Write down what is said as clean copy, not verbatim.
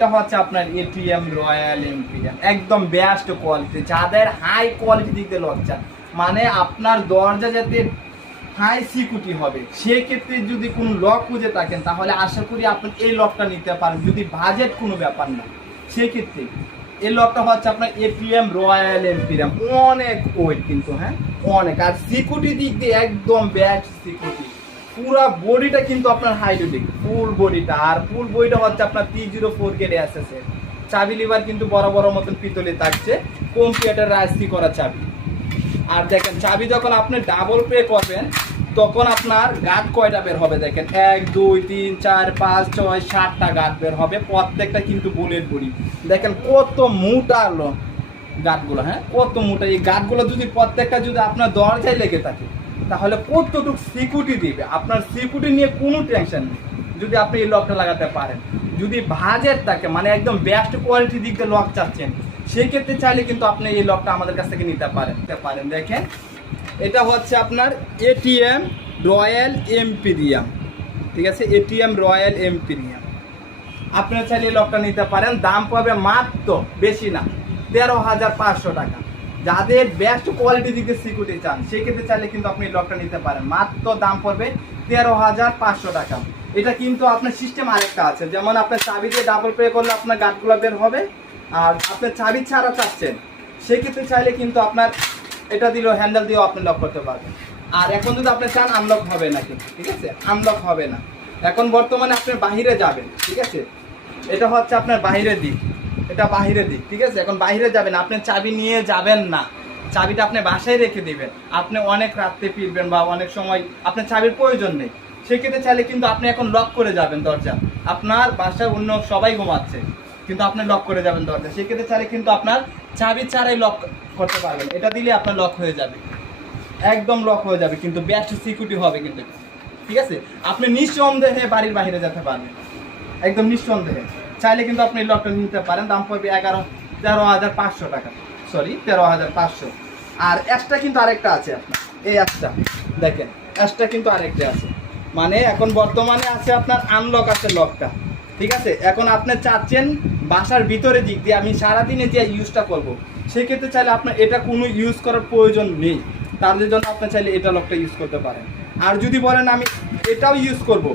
এটা হচ্ছে আপনার এটিএম রয়্যাল এনফিল্ড, একদম বেস্ট কোয়ালিটি। যাদের হাই কোয়ালিটি দিক দিয়ে লক চান, মানে আপনার দরজা যাতে হাই সিকিউরিটি হবে, সেক্ষেত্রে যদি কোনো লক খুঁজে থাকেন তাহলে আশা করি আপনি এই লকটা নিতে পারেন। যদি বাজেট কোনো ব্যাপার না, সেক্ষেত্রে এই লকটা হচ্ছে আপনার এটিএম রয়্যাল এনফিল্ড। অনেক ওয়েট কিন্তু, হ্যাঁ অনেক, আর সিকিউরিটি দিক দিয়ে একদম বেস্ট সিকিউরিটি। পুরো বডিটা কিন্তু আপনার হাইড্রোলিক, ফুল বডিটা। আর ফুল বডিটা হচ্ছে আপনার 304 গ্রেড এসএসএ। চাবি লিভার কিন্তু বড় বড় মতন পিতলে থাকছে, কম্পিউটার রাইসি করা চাবি। আর দেখেন চাবি যখন আপনি ডাবল পে করবেন তখন আপনার গার্ড কয়টা বের হবে দেখেন, 1 2 3 4 5 6 7টা গার্ড বের হবে। প্রত্যেকটা কিন্তু বুলেট বডি। দেখেন কত মোটা গার্ডগুলো, হ্যাঁ কত মোটা। এই গার্ডগুলো যদি প্রত্যেকটা যদি আপনার দরজায় লেগে থাকে তাহলে কতটুকু সিকিউরিটি দিবে। আপনার সিকিউরিটি নিয়ে কোনো টেনশন নেই যদি আপনি এই লকটা লাগাতে পারেন। যদি বাজেট থাকে, মানে একদম বেস্ট কোয়ালিটি দিক দিয়ে লক চাচ্ছেন, সেক্ষেত্রে চাইলে কিন্তু আপনি এই লকটা আমাদের কাছ থেকে নিতে পারেন। দেখেন এটা হচ্ছে আপনার এটিএম রয়্যাল এমপিরিয়াম, ঠিক আছে, এটিএম রয়্যাল এমপিরিয়াম। আপনারা চাইলে এই লকটা নিতে পারেন। দাম পাবে মাত্র বেশি না 13,500 টাকা। যাদের বেস্ট কোয়ালিটি দিকে সিকিউরিটি চান সেক্ষেত্রে চাইলে কিন্তু আপনি এই লকটা নিতে পারেন। মাত্র দাম পড়বে 13,500 টাকা। এটা কিন্তু আপনার সিস্টেম আরেকটা আছে, যেমন আপনার চাবি দিয়ে ডাবল পে করলে আপনার গার্ডগুলো বের হবে। আর আপনার চাবি ছাড়া চাচ্ছেন সেক্ষেত্রে চাইলে কিন্তু আপনার এটা দিলেও হ্যান্ডেল দিয়েও আপনি লক করতে পারবেন। আর এখন যদি আপনি চান আনলক হবে না কিন্তু, ঠিক আছে, আনলক হবে না। এখন বর্তমানে আপনি বাহিরে যাবেন, ঠিক আছে, এটা হচ্ছে আপনার বাহিরের দিক, এটা বাহিরের দিক, ঠিক আছে। এখন বাহিরে যাবেন, আপনি চাবি নিয়ে যাবেন না, চাবিটা আপনি বাসায় রেখে দিবেন। আপনি অনেক রাত্রে ফিরবেন বা অনেক সময় আপনার চাবির প্রয়োজন নেই, সেক্ষেত্রে চাইলে কিন্তু আপনি এখন লক করে যাবেন দরজা। আপনার বাসায় অন্য সবাই ঘুমাচ্ছে কিন্তু আপনি লক করে যাবেন দরজা, সেক্ষেত্রে চাইলে কিন্তু আপনার চাবি ছাড়াই লক করতে পারবেন। এটা দিলে আপনার লক হয়ে যাবে, একদম লক হয়ে যাবে, কিন্তু বেস্ট সিকিউরিটি হবে কিন্তু, ঠিক আছে। আপনি নিঃসন্দেহে বাড়ির বাইরে যেতে পারবেন, একদম নিঃসন্দেহে। চাইলে কিন্তু আপনি লকটা নিতে পারেন। দাম পড়বে 13,500 টাকা, সরি 13,500। আর এক্সট্রা কিন্তু আরেকটা আছে আপনার, এই এক্সট্রা দেখেন, এক্সট্রা কিন্তু আরেকটা আছে। মানে এখন বর্তমানে আছে আপনার আনলক আছে লকটা, ঠিক আছে। এখন আপনি চাচ্ছেন বাসার ভিতরে দিক দিয়ে আমি সারাদিনে যে ইউজটা করব, সেক্ষেত্রে চাইলে আপনার এটা কোনো ইউজ করার প্রয়োজন নেই, তার জন্য আপনি চাইলে এটা লকটা ইউজ করতে পারেন। আর যদি বলেন আমি এটাও ইউজ করব,